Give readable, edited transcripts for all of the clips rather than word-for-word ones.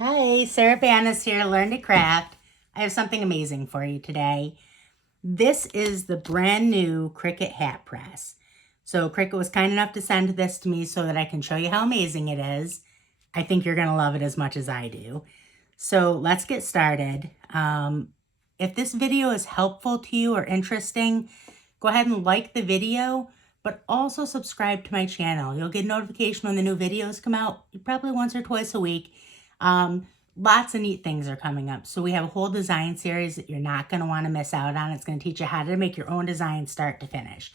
Hi, Sarah Bannis here, Learn to Craft. I have something amazing for you today. This is the brand new Cricut Hat Press. So Cricut was kind enough to send this to me so that I can show you how amazing it is. I think you're going to love it as much as I do. So let's get started. If this video is helpful to you or interesting, go ahead and like the video, but also subscribe to my channel. You'll get notification when the new videos come out, probably once or twice a week. Lots of neat things are coming up. So we have a whole design series that you're not going to want to miss out on. It's going to teach you how to make your own design start to finish.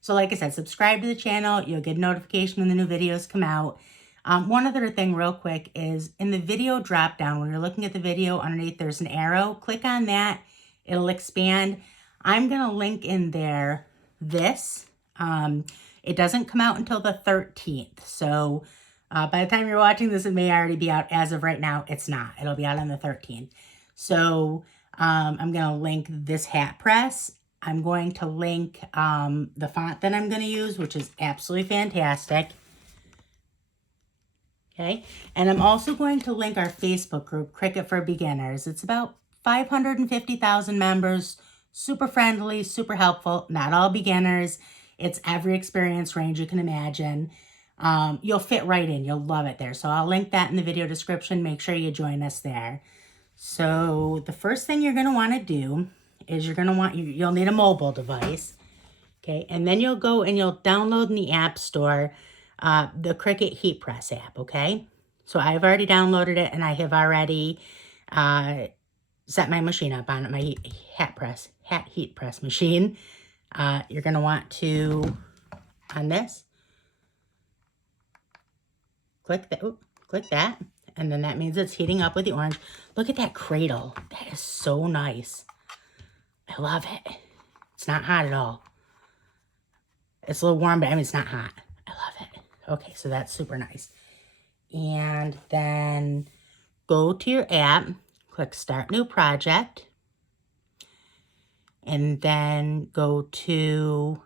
So like I said, subscribe to the channel. You'll get notification when the new videos come out. One other thing real quick is in the video drop down, when you're looking at the video underneath, there's an arrow. Click on that. It'll expand. I'm going to link in there this. It doesn't come out until the 13th. So by the time you're watching this, it may already be out. As of right now, it's not. It'll be out on the 13th. So I'm going to link this hat press. I'm going to link the font that I'm going to use, which is absolutely fantastic. Okay. And I'm also going to link our Facebook group, Cricut for Beginners. It's about 550,000 members, super friendly, super helpful, not all beginners. It's every experience range you can imagine. You'll fit right in. You'll love it there. So I'll link that in the video description. Make sure you join us there. So the first thing you're going to want to do is you'll need a mobile device. Okay. And then you'll go and you'll download in the App Store the Cricut Heat Press app. Okay. So I've already downloaded it and I have already set my machine up on it, my hat heat press machine. You're going to want to, on this, click that, and then that means it's heating up with the orange. Look at that cradle. That is so nice. I love it. It's not hot at all. It's a little warm, but I mean, it's not hot. I love it. Okay, so that's super nice. And then go to your app, click Start New Project, and then go to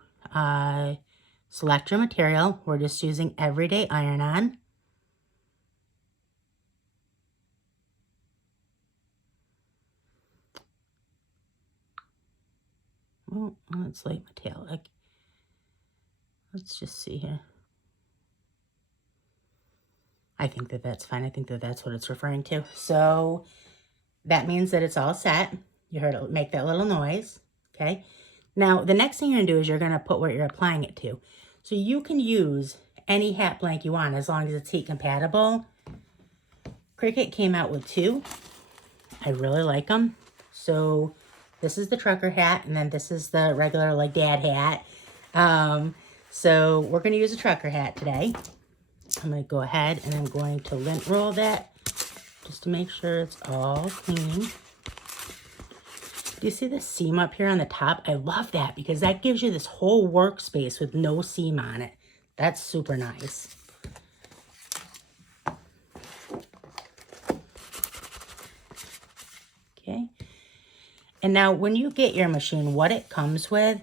select your material. We're just using Everyday Iron-On. Oh, it's light metallic. Let's just see here. I think that that's fine. I think that that's what it's referring to. So that means that it's all set. You heard it make that little noise. Okay. Now, the next thing you're going to do is you're going to put where you're applying it to. So you can use any hat blank you want as long as it's heat compatible. Cricut came out with two. I really like them. So this is the trucker hat, and then this is the regular like dad hat. So we're going to use a trucker hat today. I'm going to go ahead and I'm going to lint roll that just to make sure it's all clean. Do you see the seam up here on the top? I love that because that gives you this whole workspace with no seam on it. That's super nice. Okay. And now when you get your machine, what it comes with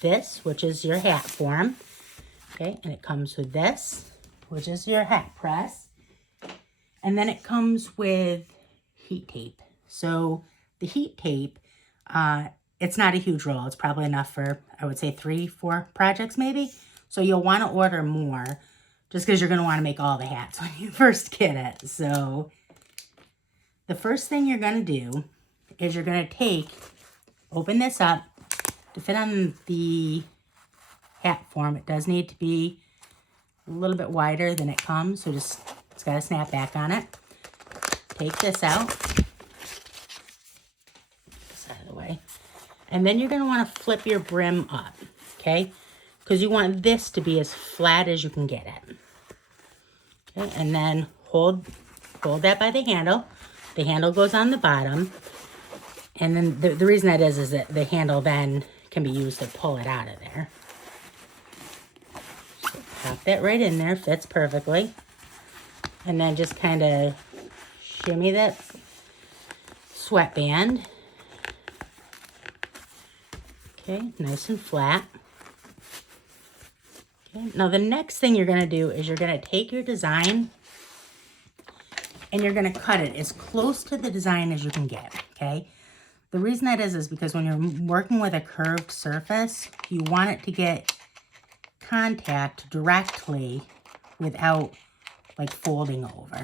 this, which is your hat form. Okay, and it comes with this, which is your hat press. And then it comes with heat tape. So the heat tape, it's not a huge roll. It's probably enough for, I would say, 3-4 projects maybe. So you'll want to order more just because you're going to want to make all the hats when you first get it. So the first thing you're going to do is you're going to open this up to fit on the hat form. It does need to be a little bit wider than it comes, so it's got a snap back on it. Take this out, this out of the way, and then you're going to want to flip your brim up, okay? Because you want this to be as flat as you can get it. Okay, and then hold that by the handle. The handle goes on the bottom, and then the reason that is that the handle then can be used to pull it out of there. Pop that right in there, fits perfectly. And then just kind of shimmy that sweatband. Okay, nice and flat. Okay, now the next thing you're going to do is you're going to take your design and you're going to cut it as close to the design as you can get, okay? The reason that is because when you're working with a curved surface, you want it to get contact directly without like folding over.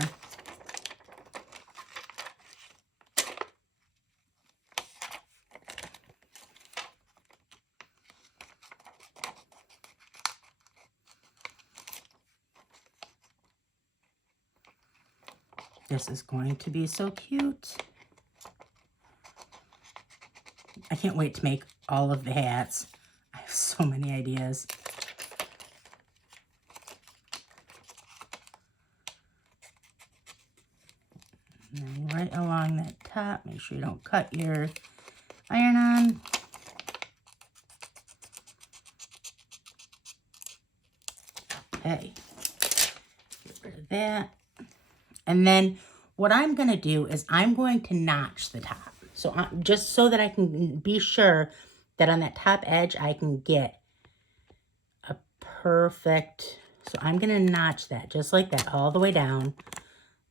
This is going to be so cute. I can't wait to make all of the hats. I have so many ideas. And then right along that top, make sure you don't cut your iron on. Okay, get rid of that. And then what I'm going to do is I'm going to notch the top. So just so that I can be sure that on that top edge, I can get a perfect, so I'm going to notch that just like that all the way down.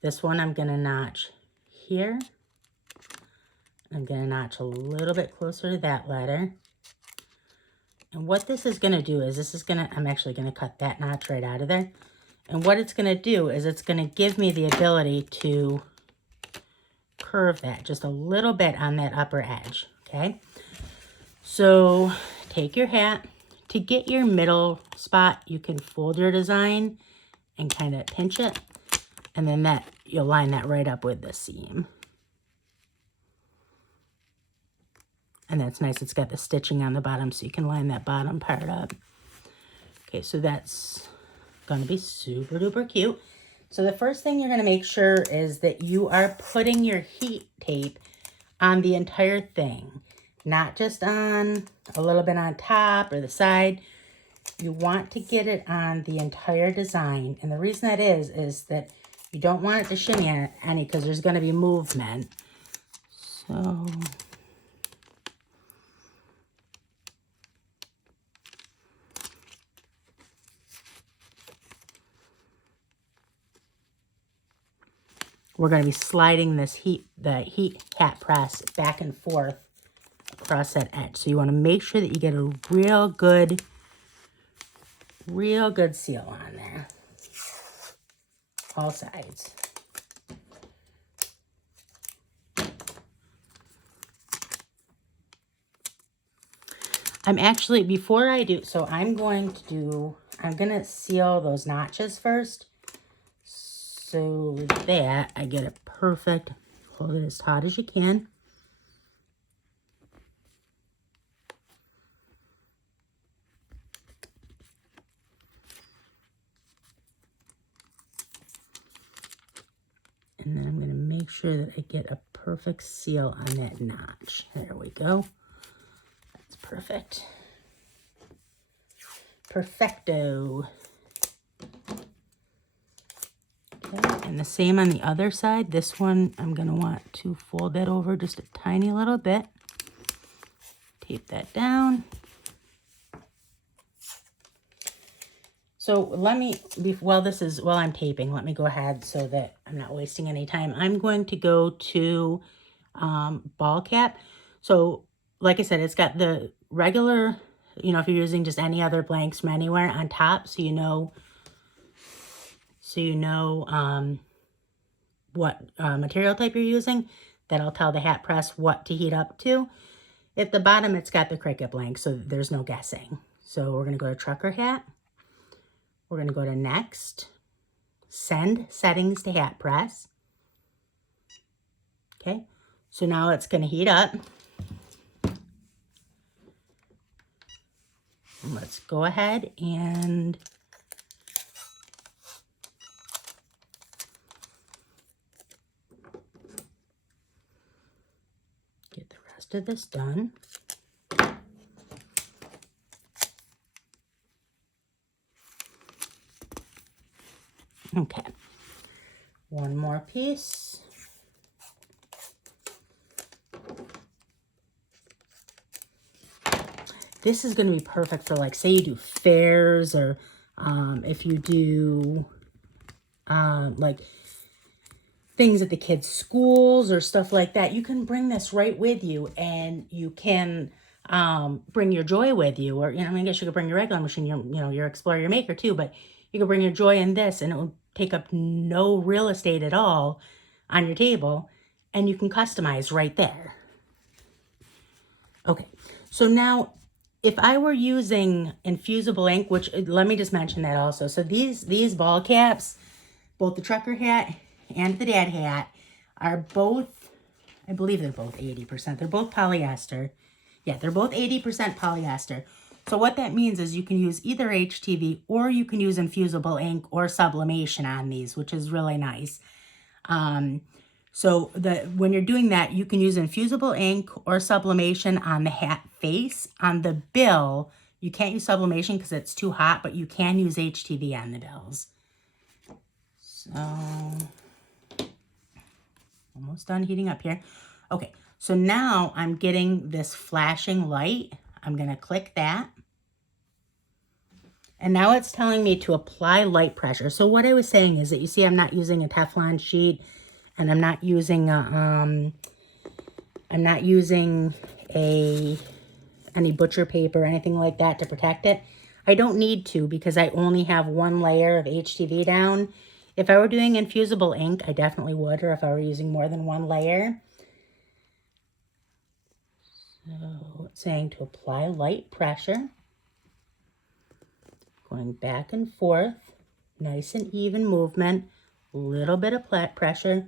This one I'm going to notch here. I'm going to notch a little bit closer to that letter. And what this is going to do is I'm actually going to cut that notch right out of there. And what it's going to do is it's going to give me the ability to curve that just a little bit on that upper edge, okay? So take your hat. To get your middle spot, you can fold your design and kind of pinch it. And then you'll line that right up with the seam. And that's nice. It's got the stitching on the bottom, so you can line that bottom part up. Okay, so that's going to be super duper cute. So the first thing you're going to make sure is that you are putting your heat tape on the entire thing, not just on a little bit on top or the side. You want to get it on the entire design. And the reason that is that you don't want it to shimmy any because there's going to be movement. So we're going to be sliding the heat hat press back and forth across that edge. So you want to make sure that you get a real good seal on there. All sides. I'm actually, before I do, so I'm going to seal those notches first. So with that, I get a perfect, hold it as taut as you can. And then I'm going to make sure that I get a perfect seal on that notch. There we go. That's perfect. Perfecto. Okay, and the same on the other side. This one, I'm going to want to fold that over just a tiny little bit. Tape that down. So while I'm taping, let me go ahead so that I'm not wasting any time. I'm going to go to ball cap. So like I said, it's got the regular, if you're using just any other blanks from anywhere on top, so you know what material type you're using. That'll tell the hat press what to heat up to. At the bottom, it's got the Cricut blank, so there's no guessing. So we're going to go to trucker hat. We're going to go to next, send settings to hat press. Okay, so now it's going to heat up. And let's go ahead and get the rest of this done. Okay, one more piece. This is going to be perfect for, like, say you do fairs, or if you do, like, things at the kids' schools or stuff like that, you can bring this right with you, and you can bring your joy with you. Or, I guess you could bring your regular machine, your Explorer, your Maker too, but you could bring your joy in this, and it will take up no real estate at all on your table, and you can customize right there. Okay, so now if I were using Infusible Ink, which let me just mention that also. So these ball caps, both the trucker hat and the dad hat, are both, I believe they're both 80%. They're both polyester. Yeah, they're both 80% polyester. So what that means is you can use either HTV or you can use Infusible Ink or sublimation on these, which is really nice. So when you're doing that, you can use Infusible Ink or sublimation on the hat face. On the bill, you can't use sublimation because it's too hot, but you can use HTV on the bills. So, almost done heating up here. Okay, so now I'm getting this flashing light. I'm going to click that. And now it's telling me to apply light pressure. So what I was saying is that, you see, I'm not using a Teflon sheet, and I'm not using any butcher paper or anything like that to protect it. I don't need to, because I only have one layer of HTV down. If I were doing Infusible Ink, I definitely would, or if I were using more than one layer. So it's saying to apply light pressure. Going back and forth, nice and even movement, a little bit of pressure.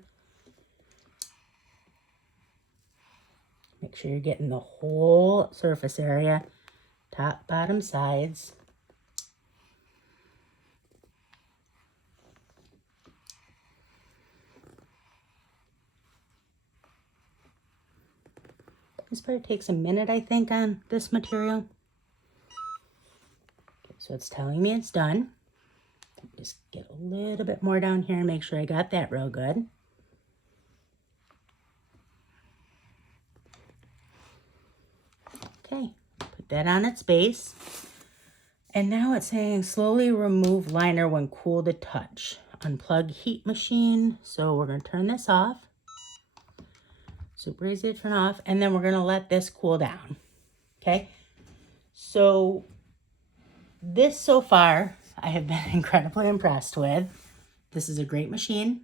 Make sure you're getting the whole surface area, top, bottom, sides. This part takes a minute, I think, on this material. So it's telling me it's done. Just get a little bit more down here and make sure I got that real good. Okay, put that on its base. And now it's saying slowly remove liner when cool to touch. Unplug heat machine. So we're going to turn this off. Super easy to turn off. And then we're going to let this cool down. Okay, so this so far, I have been incredibly impressed with. This is a great machine.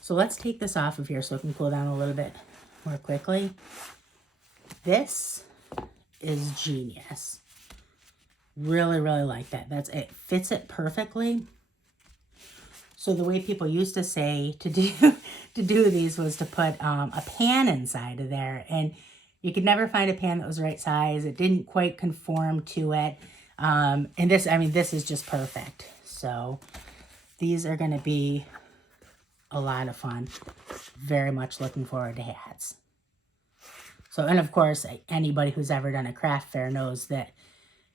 So let's take this off of here so it can cool down a little bit more quickly. This is genius. Really, really like that. It fits it perfectly. So the way people used to say to do these was to put a pan inside of there, and you could never find a pan that was the right size. It didn't quite conform to it. And this is just perfect. So these are going to be a lot of fun. Very much looking forward to hats. So, and of course, anybody who's ever done a craft fair knows that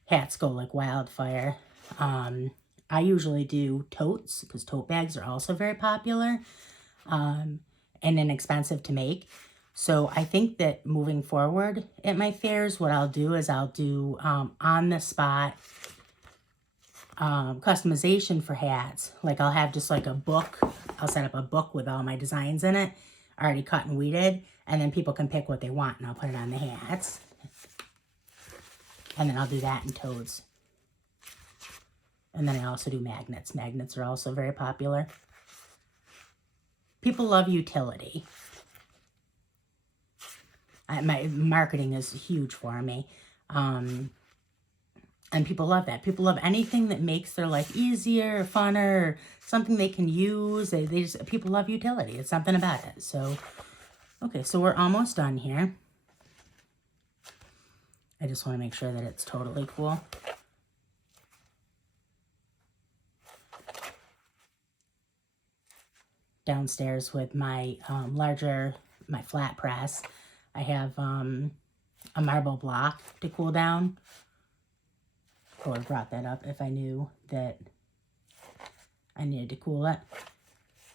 hats go like wildfire. I usually do totes, because tote bags are also very popular and inexpensive to make. So I think that moving forward at my fairs, what I'll do is I'll do on-the-spot customization for hats. Like I'll have just like a book. I'll set up a book with all my designs in it, already cut and weeded, and then people can pick what they want, and I'll put it on the hats. And then I'll do that in toads. And then I also do magnets. Magnets are also very popular. People love utility. My marketing is huge for me. And people love that. People love anything that makes their life easier, funner, something they can use. People love utility. It's something about it. So, okay, so we're almost done here. I just want to make sure that it's totally cool. Downstairs with my my flat press, I have a marble block to cool down. I would have brought that up if I knew that I needed to cool it.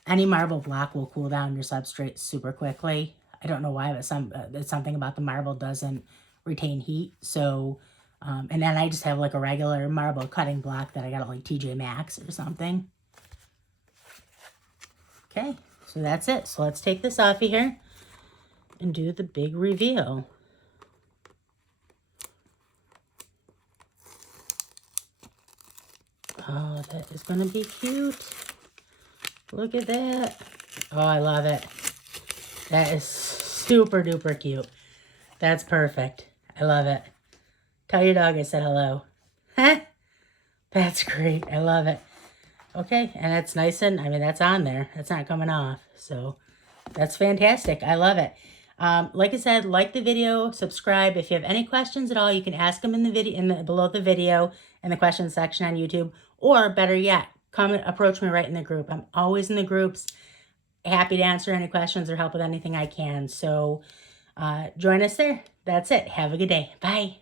Any marble block will cool down your substrate super quickly. I don't know why, but it's something about the marble doesn't retain heat. So, and then I just have like a regular marble cutting block that I got at like TJ Maxx or something. Okay, so that's it. So let's take this off of here and do the big reveal. Oh, that is going to be cute. Look at that. Oh, I love it. That is super duper cute. That's perfect. I love it. Tell your dog I said hello. Huh? That's great. I love it. Okay, and that's nice and, I mean, that's on there. That's not coming off. So that's fantastic. I love it. Like I said, like the video, subscribe. If you have any questions at all, you can ask them in the video, below the video in the questions section on YouTube, or better yet, come and approach me right in the group. I'm always in the groups, happy to answer any questions or help with anything I can. So join us there. That's it. Have a good day. Bye.